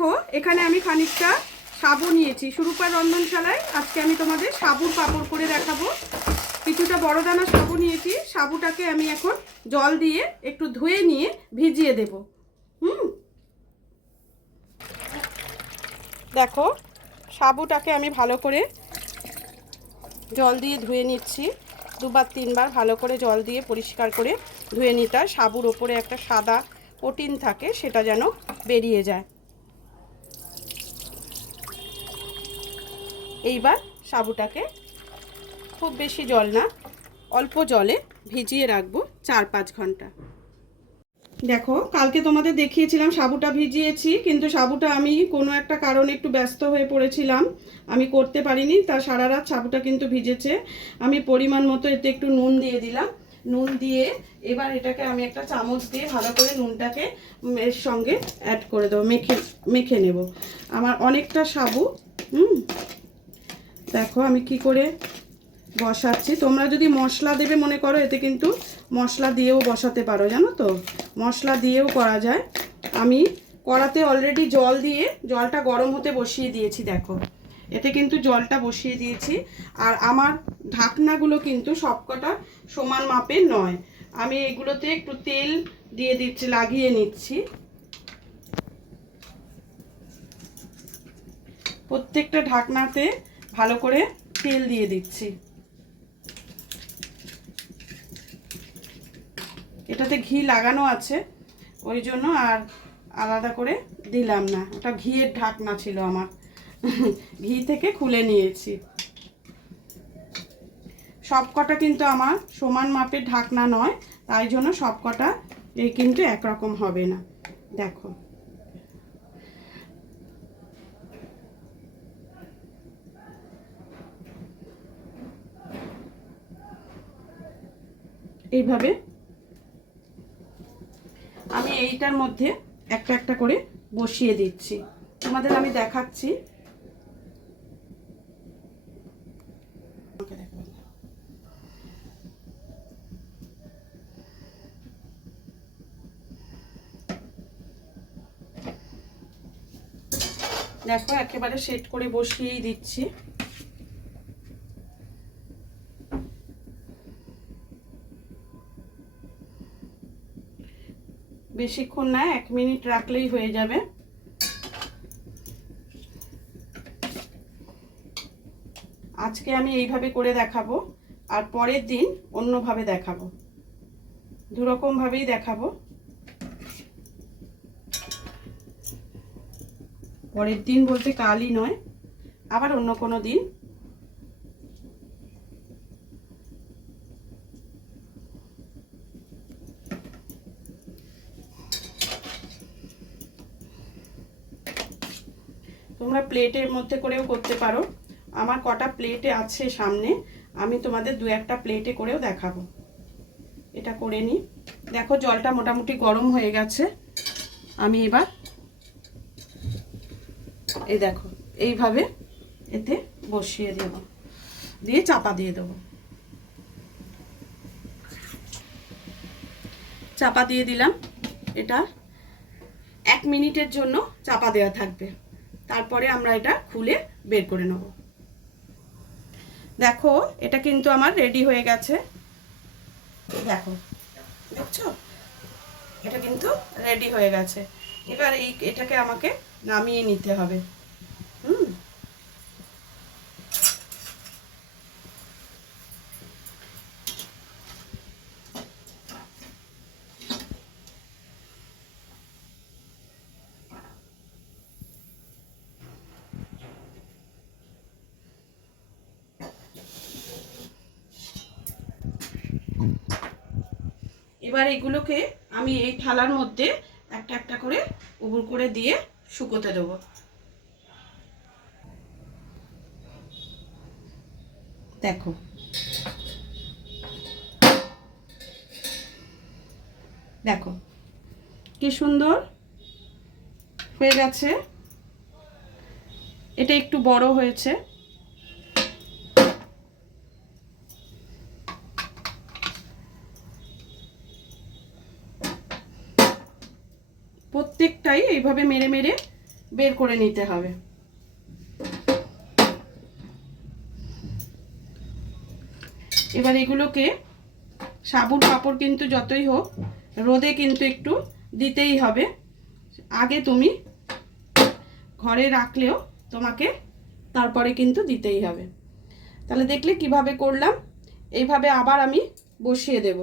দেখো এখানে আমি খানিকটা সাবু নিয়েছি। সুরূপার রন্ধনশালায় আজকে আমি তোমাদের সাবুর পাঁপড় করে দেখাবো। কিছুটা বড় দানা সাবু নিয়েছি। সাবুটাকে আমি এখন জল দিয়ে একটু ধুয়ে নিয়ে ভিজিয়ে দেব। দেখো সাবুটাকে আমি ভালো করে জল দিয়ে ধুয়ে নিচ্ছি। দুবার তিনবার ভালো করে জল দিয়ে পরিষ্কার করে ধুয়ে নিতে হয়। সাবুর ওপরে একটা সাদা প্রোটিন থাকে, সেটা যেন বেরিয়ে যায়। এইবার সাবুটাকে খুব বেশি জল না, অল্প জলে ভিজিয়ে রাখবো 4-5 ঘন্টা। দেখো কালকে তোমাদের দেখিয়েছিলাম সাবুটা ভিজিয়েছি, কিন্তু সাবুটা আমি কোনো একটা কারণে একটু ব্যস্ত হয়ে পড়েছিলাম, আমি করতে পারিনি। তা সারা রাত সাবুটা কিন্তু ভিজেছে। আমি পরিমাণ মতো এতে একটু নুন দিয়ে দিলাম। নুন দিয়ে এবার এটাকে আমি একটা চামচ দিয়ে ভালো করে নুনটাকে এর সঙ্গে অ্যাড করে দেবো, মেখে নেব। আমার অনেকটা সাবু। দেখো আমি কি করে বসাচ্ছি। তোমরা যদি মশলা দেবে মনে করো, এতে কিন্তু মশলা দিয়েও বসাতে পারো, জানো তো, মশলা দিয়েও করা যায়। আমি কড়াতে অলরেডি জল দিয়ে জলটা গরম হতে বসিয়ে দিয়েছি। দেখো এতে কিন্তু জলটা বসিয়ে দিয়েছি। আর আমার ঢাকনাগুলো কিন্তু সবকটা সমান মাপের নয়। আমি এগুলোতে একটু তেল দিয়ে দিচ্ছি, লাগিয়ে নিচ্ছি। প্রত্যেকটা ঢাকনাতে ভালো করে তেল দিয়ে দিচ্ছি। এটাতে ঘি লাগানো আছে, ওই জন্য আর আলাদা করে দিলাম না। ওটা ঘিয়ের ঢাকনা ছিল আমার, ঘি থেকে খুলে নিয়েছি। সবকটা কিন্তু আমার সমান মাপের ঢাকনা নয়, তাই জন্য সবকটা এই কিন্তু একরকম হবে না। দেখো এইভাবে আমি এইটার মধ্যে একটা একটা করে বসিয়ে দিচ্ছি, তোমাদের আমি দেখাচ্ছি। দেখো একেবারে সেট করে বসিয়েই দিচ্ছি। বেশিক্ষণ না, 1 মিনিট রাখলেই হয়ে যাবে। আজকে আমি এইভাবে করে দেখাবো, আর পরের দিন অন্যভাবে দেখাবো। দুরকম ভাবেই দেখাবো। পরের দিন বলতে কালই নয়, আবার অন্য কোনো দিন। তোমরা প্লেটের মধ্যে করেও করতে পারো। আমার কটা প্লেটে আছে সামনে, আমি তোমাদের 2-1টা প্লেটে করেও দেখাবো। এটা করে নিই। দেখো জলটা মোটামুটি গরম হয়ে গেছে। আমি এবার এই দেখো এইভাবে এতে বসিয়ে দেব, দিয়ে চাপা দিয়ে দেবো। চাপা দিয়ে দিলাম। এটা 1 মিনিটের জন্য চাপা দেওয়া থাকবে, তারপরে আমরা এটা খুলে বের করে নেব। দেখো এটা কিন্তু আমার রেডি হয়ে গেছে। দেখো দেখছো, এটা কিন্তু রেডি হয়ে গেছে। এবার এটাকে আমাকে নামিয়ে নিতে হবে। এবার এগুলোকে আমি এই থালার মধ্যে একটা একটা করে উবুর করে দিয়ে শুকোতে দেবো। দেখো দেখো কি সুন্দর হয়ে গেছে। এটা একটু বড় হয়েছে। প্রত্যেকটাই এইভাবে মেরে মেরে বের করে নিতে হবে। এবার এগুলোকে সাবুর পাঁপড় কিন্তু যতই হোক রোদে কিন্তু একটু দিতেই হবে। আগে তুমি ঘরে রাখলেও তোমাকে তারপরে কিন্তু দিতেই হবে। তাহলে দেখলে কিভাবে করলাম, এইভাবে আবার আমি বসিয়ে দেব।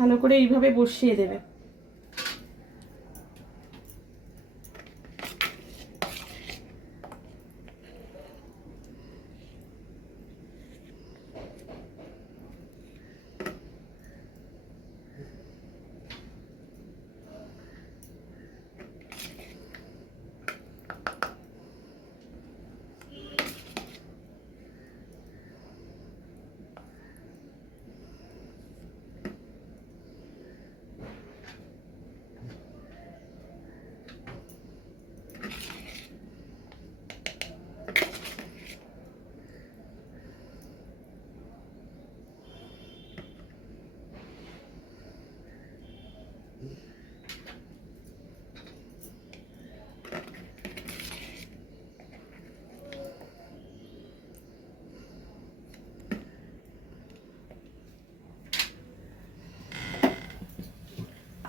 ভালো করে এইভাবে বসিয়ে দেবে।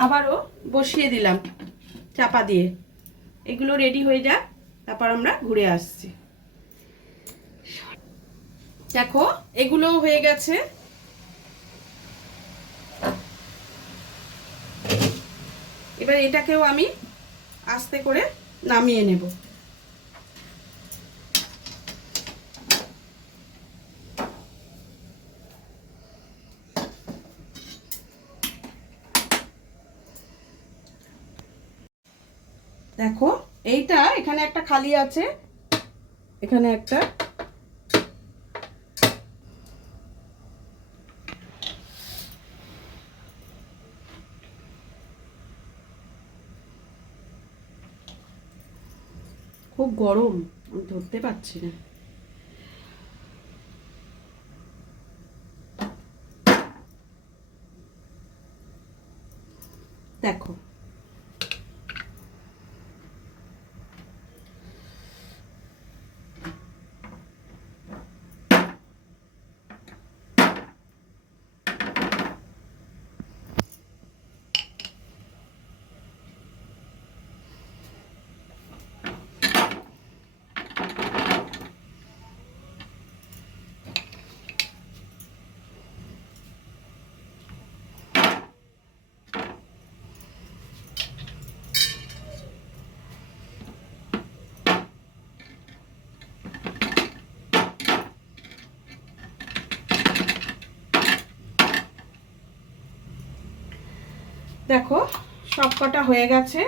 আবারও বসিয়ে দিলাম চাপা দিয়ে। এগুলো রেডি হয়ে যাক, তারপর আমরা ঘুরে আসছি। দেখো এগুলোও হয়ে গেছে। এবার এটাকেও আমি আস্তে করে নামিয়ে নেব। দেখো এইটা এখানে একটা খালি আছে, এখানে একটা, খুব গরম, আমি ধরতে পারছি না। দেখো দেখো সব কটা হয়ে গেছে।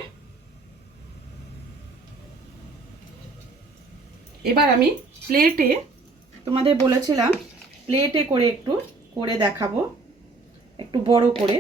এবার আমি প্লেটে, তোমাদের বলেছিলাম প্লেটে করে একটু করে দেখাবো, একটু বড় করে।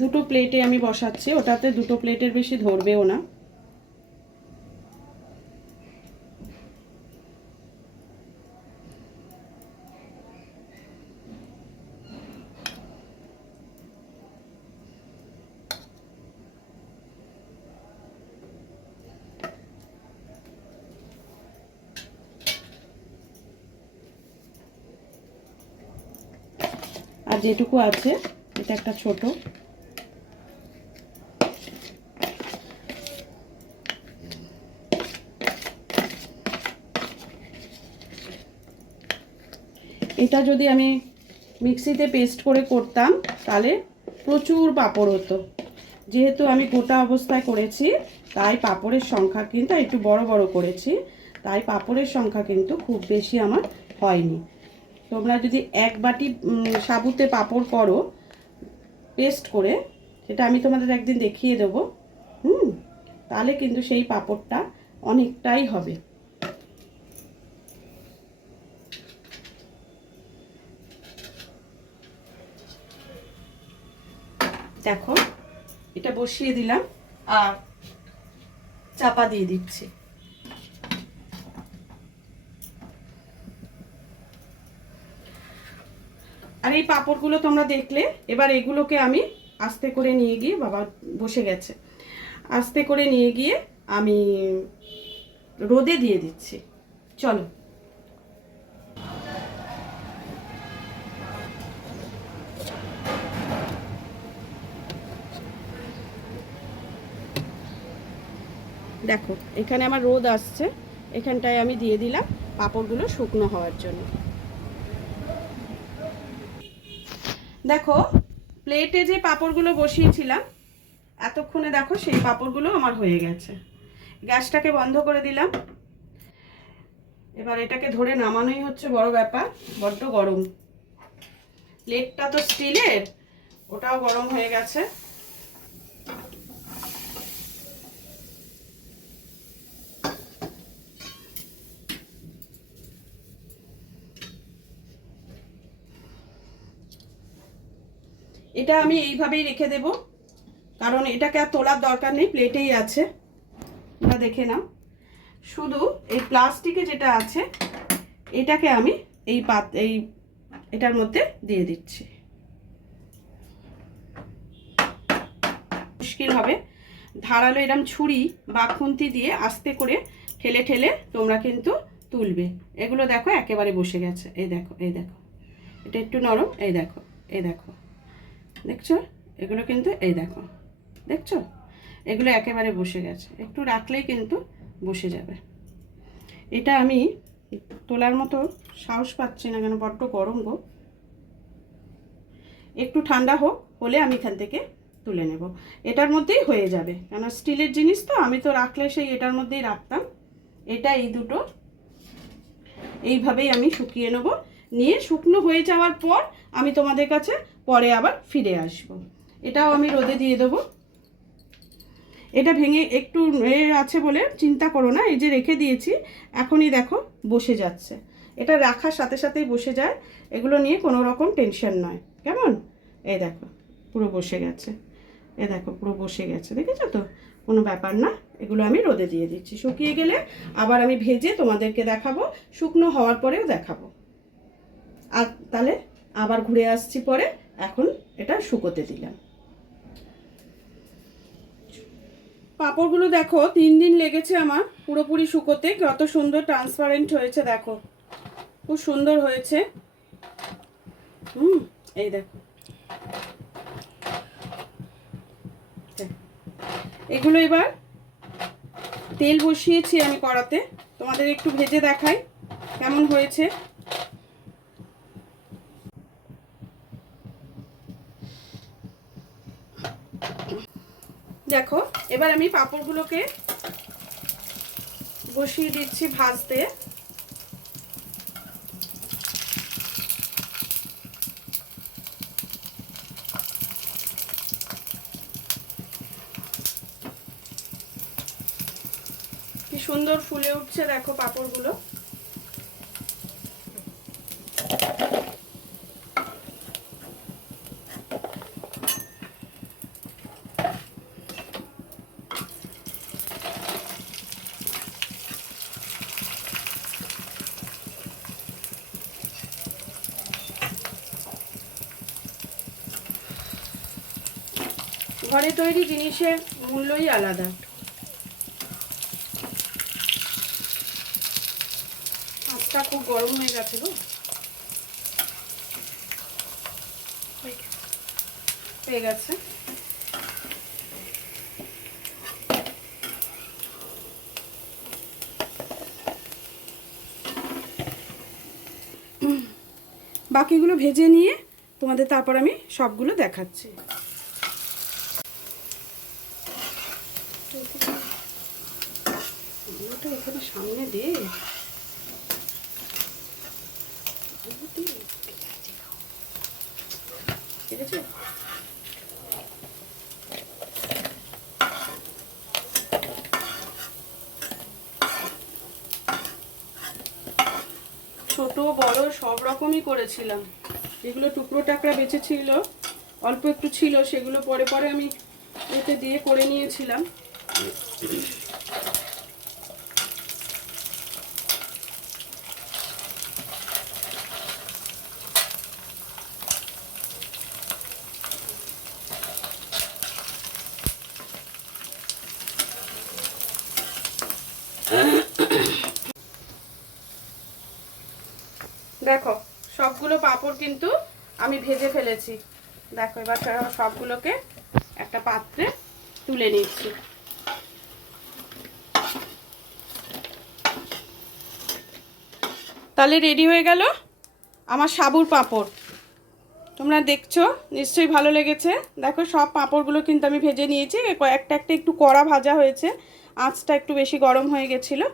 দুটো প্লেটে আমি বসাচ্ছি, ওটাতে দুটো প্লেটের বেশি ধরবেও না। আর যেটুকু আছে এটা একটা ছোট, এটা যদি আমি মিক্সিতে পেস্ট করে করতাম তাহলে প্রচুর পাঁপড় হতো। যেহেতু আমি গোটা অবস্থায় করেছি তাই পাঁপড়ের সংখ্যা কিন্তু একটু বড় বড় করেছি, তাই পাঁপড়ের সংখ্যা কিন্তু খুব বেশি আমার হয়নি। তোমরা যদি এক বাটি সাবুতে পাঁপড় করো পেস্ট করে, সেটা আমি তোমাদের একদিন দেখিয়ে দেবো, তাহলে কিন্তু সেই পাঁপড়টা অনেকটাই হবে। দেখো এটা বসিয়ে দিলাম আর চাপা দিয়ে দিচ্ছি। আর এই পাঁপড়গুলো তোমরা দেখলে, এবার এগুলোকে আমি আস্তে করে নিয়ে গিয়ে, বাবা বসে গেছে, আস্তে করে নিয়ে গিয়ে আমি রোদে দিয়ে দিচ্ছি। চলো। দেখো এখানে আমার রোদ আসছে, এখানটায় আমি দিয়ে দিলাম পাঁপড়গুলো শুকনো হওয়ার জন্য। দেখো প্লেটে যে পাঁপড়গুলো বসিয়েছিলাম এতক্ষণে, দেখো সেই পাঁপড়গুলো আমার হয়ে গেছে। গ্যাসটাকে বন্ধ করে দিলাম। এবার এটাকে ধরে নামানোই হচ্ছে বড় ব্যাপার। বড্ড গরম, প্লেটটা তো স্টিলের, ওটাও গরম হয়ে গেছে। এটা আমি এইভাবেই রেখে দেব, কারণ এটাকে আর তোলার দরকার নেই, প্লেটেই আছে। তোমরা দেখে নাও। শুধু এই প্লাস্টিকে যেটা আছে এটাকে আমি এটার মধ্যে দিয়ে দিচ্ছি। মুশকিল হবে, ধারালো এরম ছুরি বা খুন্তি দিয়ে আস্তে করে ঠেলে ঠেলে তোমরা কিন্তু তুলবে। এগুলো দেখো একেবারে বসে গেছে, এই দেখো, এই দেখো, এটা একটু নরম, এই দেখো, এই দেখো, দেখছো? এগুলো কিন্তু এই দেখো, দেখছো? এগুলো একেবারে বসে গেছে, একটু রাখলেই কিন্তু বসে যাবে। এটা আমি তোলার মতো সাহস পাচ্ছি না, কেন বড্ড গরম গো। একটু ঠান্ডা হলে আমি এখান থেকে তুলে নেব। এটার মধ্যেই হয়ে যাবে, কেন স্টিলের জিনিস তো, আমি তো রাখলে সেই এটার মধ্যেই রাখতাম। এটা এই দুটো এইভাবেই আমি শুকিয়ে নেব, নিয়ে শুকনো হয়ে যাওয়ার পর আমি তোমাদের কাছে পরে আবার ফিরে আসব। এটাও আমি রোদে দিয়ে দেবো। এটা ভেঙে একটু আছে বলে চিন্তা করো না, এই যে রেখে দিয়েছি, এখনই দেখো বসে যাচ্ছে। এটা রাখার সাথে সাথেই বসে যায়, এগুলো নিয়ে কোনো রকম টেনশন নয়, কেমন? এই দেখো পুরো বসে গেছে, এ দেখো পুরো বসে গেছে, দেখেছো তো? কোনো ব্যাপার না। এগুলো আমি রোদে দিয়ে দিচ্ছি, শুকিয়ে গেলে আবার আমি ভেজে তোমাদেরকে দেখাবো, শুকনো হওয়ার পরেও দেখাবো। আর তাহলে আবার ঘুরে আসছি পরে। এখন এটা শুকোতে দিলাম। পাঁপড়গুলো দেখো 3 দিন লেগেছে আমার পুরোপুরি শুকোতে। কত সুন্দর ট্রান্সপারেন্ট হয়েছে দেখো, খুব সুন্দর হয়েছে। এই দেখো, এগুলো এবার তেল বসিয়েছি আমি কড়াতে, তোমাদের একটু ভেজে দেখাই কেমন হয়েছে। দেখো এবার আমি পাঁপড়গুলোকে বসিয়ে দিচ্ছি ভাজতে। কি সুন্দর ফুলে উঠছে দেখো পাঁপড়গুলো। ঘরে তৈরি জিনিসের মূল্যই আলাদা। আজটা খুব গরম হয়ে গেছে গো, হয়ে গেছে। বাকিগুলো ভেজে নিয়ে তোমাদের তারপর আমি সবগুলো দেখাচ্ছি। এখানে সামনে দে, ঠিক আছে। ছোট বড় সব রকমই করেছিলাম। যেগুলো টুকরো টাকরা বেঁচেছিল, অল্প একটু ছিল, সেগুলো পরে পরে আমি এতে দিয়ে করে নিয়েছিলাম। দেখো সবগুলো পাঁপড় কিন্তু আমি ভেজে ফেলেছি। দেখো এবার সবগুলোকে একটা পাত্রে তুলে নিচ্ছি। তাহলে রেডি হয়ে গেল আমার সাবুর পাঁপড়। তোমরা দেখছো নিশ্চয়ই ভালো লেগেছে। দেখো সব পাঁপড়গুলো কিন্তু আমি ভেজে নিয়েছি। একটা একটা একটু কড়া ভাজা হয়েছে, আঁচটা একটু বেশি গরম হয়ে গেছিলো।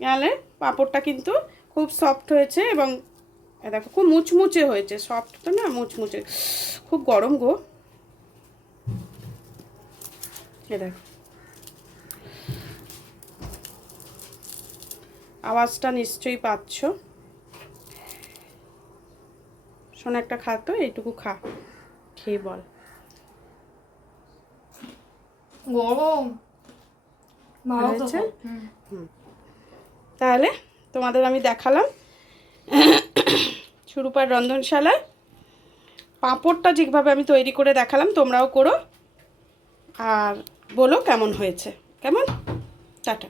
তাহলে পাঁপড়টা কিন্তু খুব সফট হয়েছে এবং দেখো খুব মুচমুচে হয়েছে। সফট তো না, মুচমুচে। খুব গরম গো। এ দেখো আওয়াজটা নিশ্চয়ই পাচ্ছ। শোনো একটা খা তো, এইটুকু খা, খেয়ে বল। গরম ভালো হয়েছে? তাহলে তোমাদের আমি দেখালাম সুরূপার রন্ধনশালায় পাঁপড়টা যেভাবে আমি তৈরি করে দেখালাম, তোমরাও করো আর বলো কেমন হয়েছে। কেমন? টাটা।